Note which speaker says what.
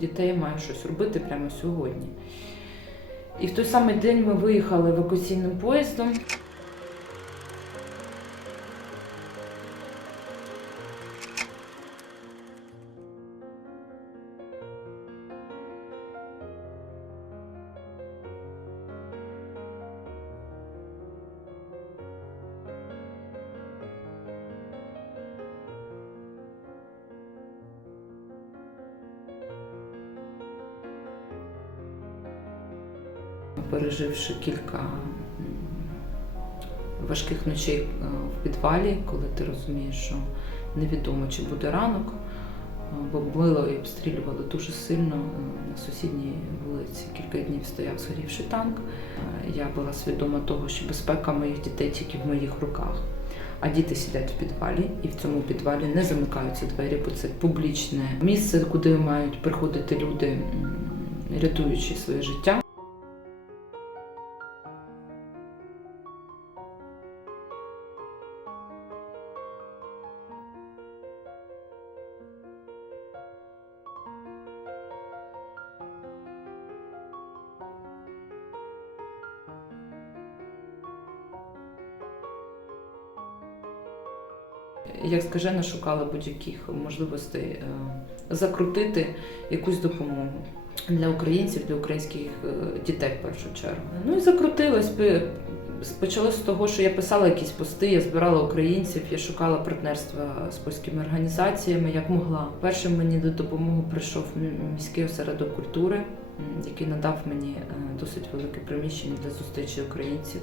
Speaker 1: дітей, має щось робити прямо сьогодні. І в той самий день ми виїхали евакуаційним поїздом. Переживши кілька важких ночей е, в підвалі, коли ти розумієш, що невідомо, чи буде ранок, е, бо били і обстрілювали дуже сильно. Е, На сусідній вулиці кілька днів стояв згорівший танк. Я була свідома того, що безпека моїх дітей тільки в моїх руках. А діти сидять в підвалі, і в цьому підвалі не замикаються двері, бо це публічне місце, куди мають приходити люди, рятуючи своє життя. Як скажена, шукала будь-яких можливостей е, закрутити якусь допомогу для українців, для українських е, дітей в першу чергу. Ну і закрутилась. Пи- Почалося з того, що я писала якісь пости, я збирала українців, я шукала партнерства з польськими організаціями, як могла. Першим мені до допомоги прийшов міський осередок культури, який надав мені е, досить велике приміщення для зустрічі українців.